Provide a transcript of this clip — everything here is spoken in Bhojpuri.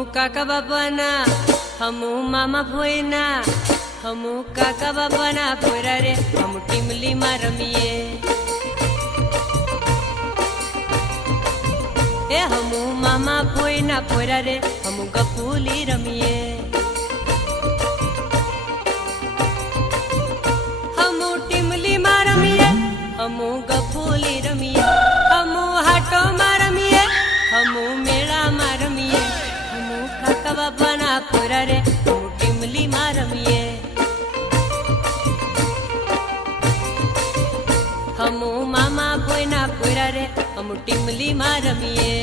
काका बापाना हमू मामा भोयना हमू काका बापाना पोरा रे हम टीमली में रमीए ए हमू मामा भोयना पोरा रे हम गपूली रमीए हमू टीमली में रमीए हमू गपूली रमीए हमू हाटो में रमीए हमू मेला में रमीए काका बापाना पोरा रे हम टीमली में रमीए हमू मामा भोयना पोरा रे हम टीमली में रमीए।